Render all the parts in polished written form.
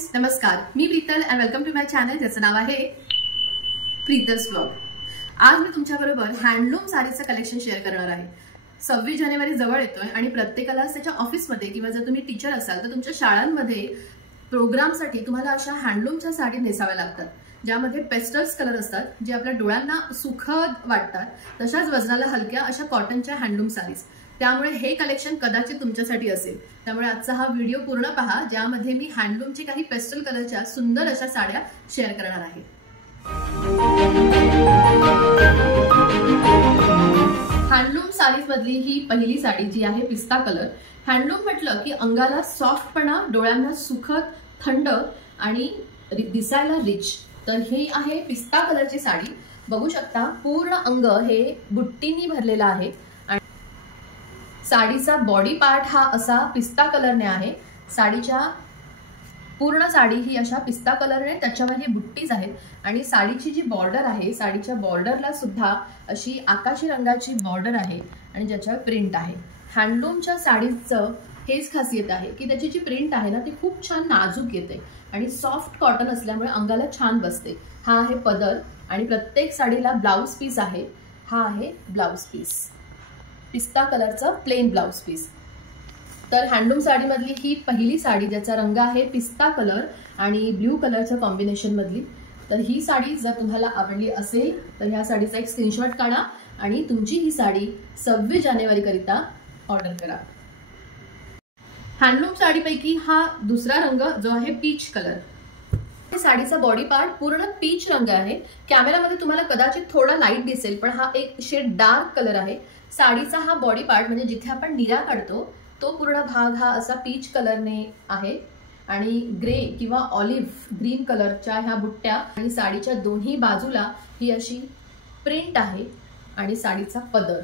Friends, नमस्कार. मी Preetal and welcome to my channel ज्याचं नाव आहे प्रीतल्स ब्लॉग. आज मी तुमच्याबरोबर हँडलूम साडीचं कलेक्शन शेअर करणार आहे. 26 जानेवारी जवळ येतोय आणि प्रत्येकाला त्याच्या ऑफिसमध्ये किंवा जर तुम्ही टीचर असाल तर तुमच्या शाळांमध्ये प्रोग्रामसाठी तुम्हाला अशा हँडलूमच्या साडी नेसाव्या लागतात, ज्यामध्ये पेस्टल्स कलर असतात जे आपल्या डोळ्यांना सुखद वाटतात. तशाच वजनाला हलक्या अशा कॉटनच्या हँडलूम साडीज. त्यामुळे हे कलेक्शन कदाचित तुमच्यासाठी असेल. त्यामुळे आजचा हा व्हिडिओ पूर्ण पहा, ज्यामध्ये मी हँडलूमची काही पेस्टल कलरच्या सुंदर अशा साड्या शेअर करणार आहे. हँडलूम साडीज मधली ही पहिली साडी जी आहे पिस्ता कलर. हँडलूम म्हटलं की अंगाला सॉफ्टपणा, डोळ्यांना सुखद, थंड आणि दिसायला रिच. तर ही आहे पिस्ता कलरची साडी. बघू शकता पूर्ण अंग हे बुट्टींनी भरलेला आहे. साडीचा बॉडी पार्ट हा असा पिस्ता कलरने आहे. साडीच्या पूर्ण साडी ही अशा पिस्ता कलरने, त्याच्यावर ही बुट्टीज आहेत. आणि साडीची जी बॉर्डर आहे, साडीच्या बॉर्डरला सुद्धा अशी आकाशी रंगाची बॉर्डर आहे आणि ज्याच्यावर प्रिंट आहे. हँडलूमच्या साडीचं हेच खासियत आहे की त्याची जी प्रिंट आहे ना ती खूप छान नाजूक येते आणि सॉफ्ट कॉटन असल्यामुळे अंगाला छान बसते. हा आहे पदर आणि प्रत्येक साडीला ब्लाउज पीस आहे. हा आहे ब्लाउज पीस, पिस्ता कलरचा प्लेन ब्लाउज पीस. तर हँडलूम साडीमधली ही पहिली साडी ज्याचा रंग आहे पिस्ता कलर आणि ब्ल्यू कलरच्या कॉम्बिनेशन मधली. तर ही साडी जर तुम्हाला आवडली असेल तर ह्या साडीचा एक स्क्रीनशॉट काढा आणि तुमची ही साडी 26 जानेवारी करिता ऑर्डर करा. हँडलूम साडीपैकी हा दुसरा रंग जो आहे पीच कलर. साडीचा बॉडी पार्ट पूर्ण पीच रंग आहे. कॅमेरामध्ये तुम्हाला कदाचित थोडा लाईट दिसेल, पण हा एक शेड डार्क कलर आहे. साडीचा हा बॉडी पार्ट म्हणजे जिथे आपण निरा काढतो तो पूर्ण भाग हा असा पीच कलरने आहे आणि ग्रे किंवा ऑलिव्ह ग्रीन कलरच्या ह्या बुट्ट्या आणि साडीच्या दोन्ही बाजूला ही अशी प्रिंट आहे. आणि साडीचा पदर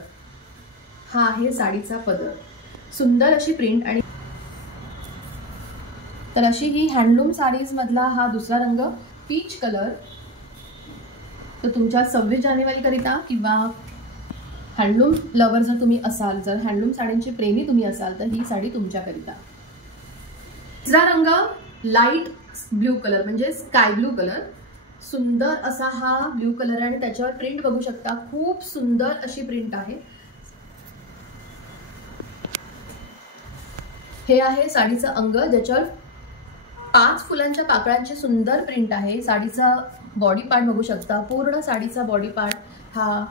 हा आहे साडीचा पदर, सुंदर अशी प्रिंट. आणि तर अशी ही हँडलूम साडीज मधला हा दुसरा रंग पीच कलर. तर तुमच्या 26 जानेवारी करिता किंवा हँडलूम लवर जर तुम्ही असाल, जर हँडलूम साडींची प्रेमी तुम्ही असाल तर ही साडी तुमच्याकरिता. तिसरा रंग लाईट ब्ल्यू कलर म्हणजे स्काय ब्ल्यू कलर. सुंदर असा हा ब्ल्यू कलर आणि त्याच्यावर प्रिंट बघू शकता, खूप सुंदर अशी प्रिंट आहे. हे आहे साडीचं अंग ज्याच्यावर 5 फुलांच्या पाकळ्यांची सुंदर प्रिंट आहे. साडीचा बॉडी पार्ट बघू शकता, पूर्ण साडीचा बॉडी पार्ट हा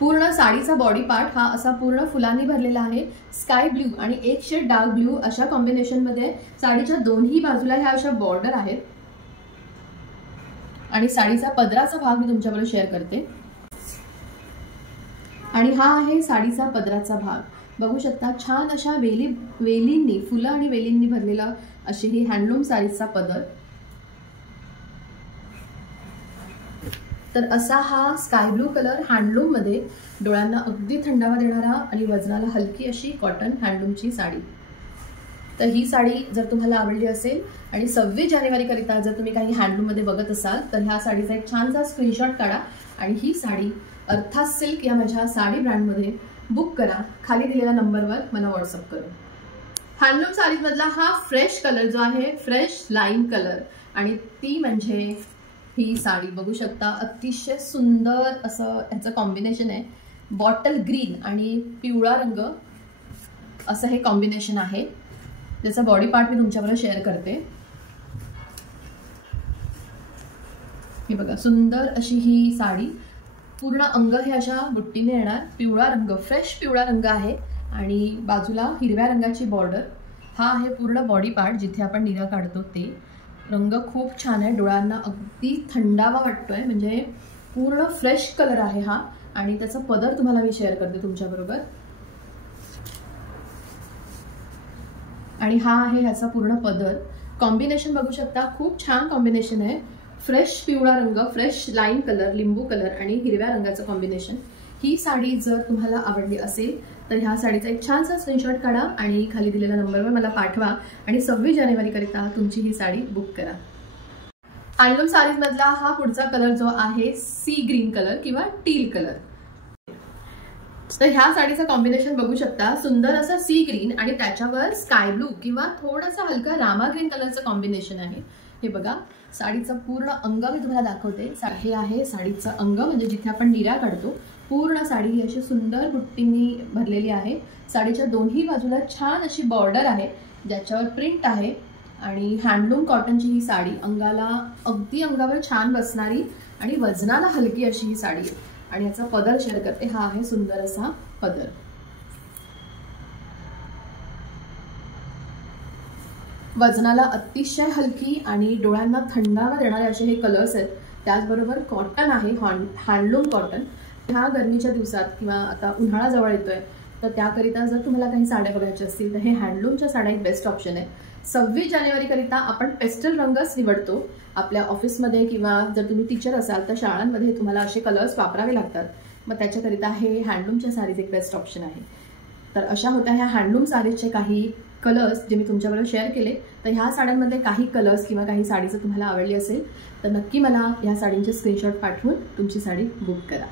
पूर्ण साडीचा बॉडी पार्ट हा असा पूर्ण फुलांनी भरलेला आहे. स्काय ब्ल्यू आणि एक शेड डार्क ब्ल्यू अशा कॉम्बिनेशन मध्ये. साडीच्या दोन्ही बाजूला ह्या अशा बॉर्डर आहेत. आणि साडीचा पदराचा भाग मी तुमच्याबरोबर शेअर करते. आणि हा आहे साडीचा पदराचा भाग. बघू शकता छान अशा वेलींनी, फुलं आणि वेलींनी भरलेला अशी ही हँडलूम साडीचा पदर. तर असा हा स्काय ब्लू कलर हँडलूम मध्ये डोळ्यांना अगदी थंडावा देणारा आणि वजनाला हलकी अशी कॉटन हँडलूमची साडी. तर ही साडी जर तुम्हाला आवडली असेल आणि 26 जानेवारी करिता जर तुम्ही काही हँडलूम मध्ये बघत असाल तर ह्या साडीचा एक छानसा स्क्रीनशॉट काढा आणि ही साडी अर्थात सिल्क या माझ्या साडी ब्रँडमध्ये बुक करा. खाली दिलेल्या नंबरवर मला व्हॉट्सअप करून. हँडलूम साडीज मधला हा फ्रेश कलर जो आहे फ्रेश लाईम कलर आणि ती म्हणजे ही साडी. बघू शकता अतिशय सुंदर असं ह्याचं कॉम्बिनेशन आहे. बॉटल ग्रीन आणि पिवळा रंग असं हे कॉम्बिनेशन आहे. ज्याचा बॉडी पार्ट मी तुमच्याबरोबर शेअर करते. हे बघा सुंदर अशी ही साडी. पूर्ण अंग हे अशा बुट्टीने येणार. पिवळा रंग, फ्रेश पिवळा रंग आहे आणि बाजूला हिरव्या रंगाची बॉर्डर. हा आहे पूर्ण बॉडी पार्ट जिथे आपण निरा काढतो ते. रंग खूप छान आहे, डोळ्यांना अगदी थंडावा वाटतोय. म्हणजे पूर्ण फ्रेश कलर आहे हा. आणि त्याचा पदर तुम्हाला मी शेअर करते तुमच्याबरोबर. आणि हा आहे ह्याचा पूर्ण पदर. कॉम्बिनेशन बघू शकता, खूप छान कॉम्बिनेशन आहे. फ्रेश पिवळा रंग, फ्रेश लाईम कलर, लिंबू कलर आणि हिरव्या रंगाचं कॉम्बिनेशन. ही साडी जर तुम्हाला आवडली असेल तर ह्या साडीचा एक छानसा स्क्रीनशॉट काढा आणि खाली दिलेल्या नंबरवर मला पाठवा आणि 26 जानेवारी करिता तुमची ही साडी बुक करा. हँडलूम साडीज मधला हा पुढचा कलर जो आहे सी ग्रीन कलर किंवा टील कलर. तर ह्या साडीचं कॉम्बिनेशन बघू शकता, सुंदर असं सी ग्रीन आणि त्याच्यावर स्काय ब्लू किंवा थोडासा हलका रामा ग्रीन कलरचं कॉम्बिनेशन आहे. हे बघा, साडीचं पूर्ण अंग मी तुम्हाला दाखवते. हे आहे साडीचं अंग, म्हणजे जिथे आपण निर्या काढतो. पूर्ण साडी ही अशी सुंदर बुट्टींनी भरलेली आहे. साडीच्या दोन्ही बाजूला छान अशी बॉर्डर आहे ज्याच्यावर प्रिंट आहे आणि हँडलूम कॉटनची ही साडी, अंगाला अगदी अंगावर छान बसणारी आणि वजनाला हलकी अशी ही साडी आहे. आणि याचा पदर शेअर करते. हा आहे सुंदर असा पदर. वजनाला अतिशय हलकी आणि डोळ्यांना थंडावा देणारे असे हे कलर्स आहेत. त्याचबरोबर कॉटन आहे, हँडलूम कॉटन. ह्या गरमीच्या दिवसात किंवा आता उन्हाळा जवळ येतोय तर त्याकरिता जर तुम्हाला काही साड्या बघायच्या असतील तर हे हँडलूमच्या साड्या एक बेस्ट ऑप्शन आहे. 26 जानेवारीकरिता आपण पेस्टल रंगच निवडतो. आपल्या ऑफिसमध्ये किंवा जर तुम्ही टीचर असाल तर शाळांमध्ये तुम्हाला असे कलर्स वापरावे लागतात. मग त्याच्याकरिता हे हँडलूमच्या साडीज एक बेस्ट ऑप्शन आहे. तर अशा होत्या ह्या हँडलूम साडीजचे काही कलर्स जे मी तुमच्याबरोबर शेअर केले. तर ह्या साड्यांमध्ये काही कलर्स किंवा काही साडी जर तुम्हाला आवडली असेल तर नक्की मला ह्या साडींचे स्क्रीनशॉट पाठवून तुमची साडी बुक करा.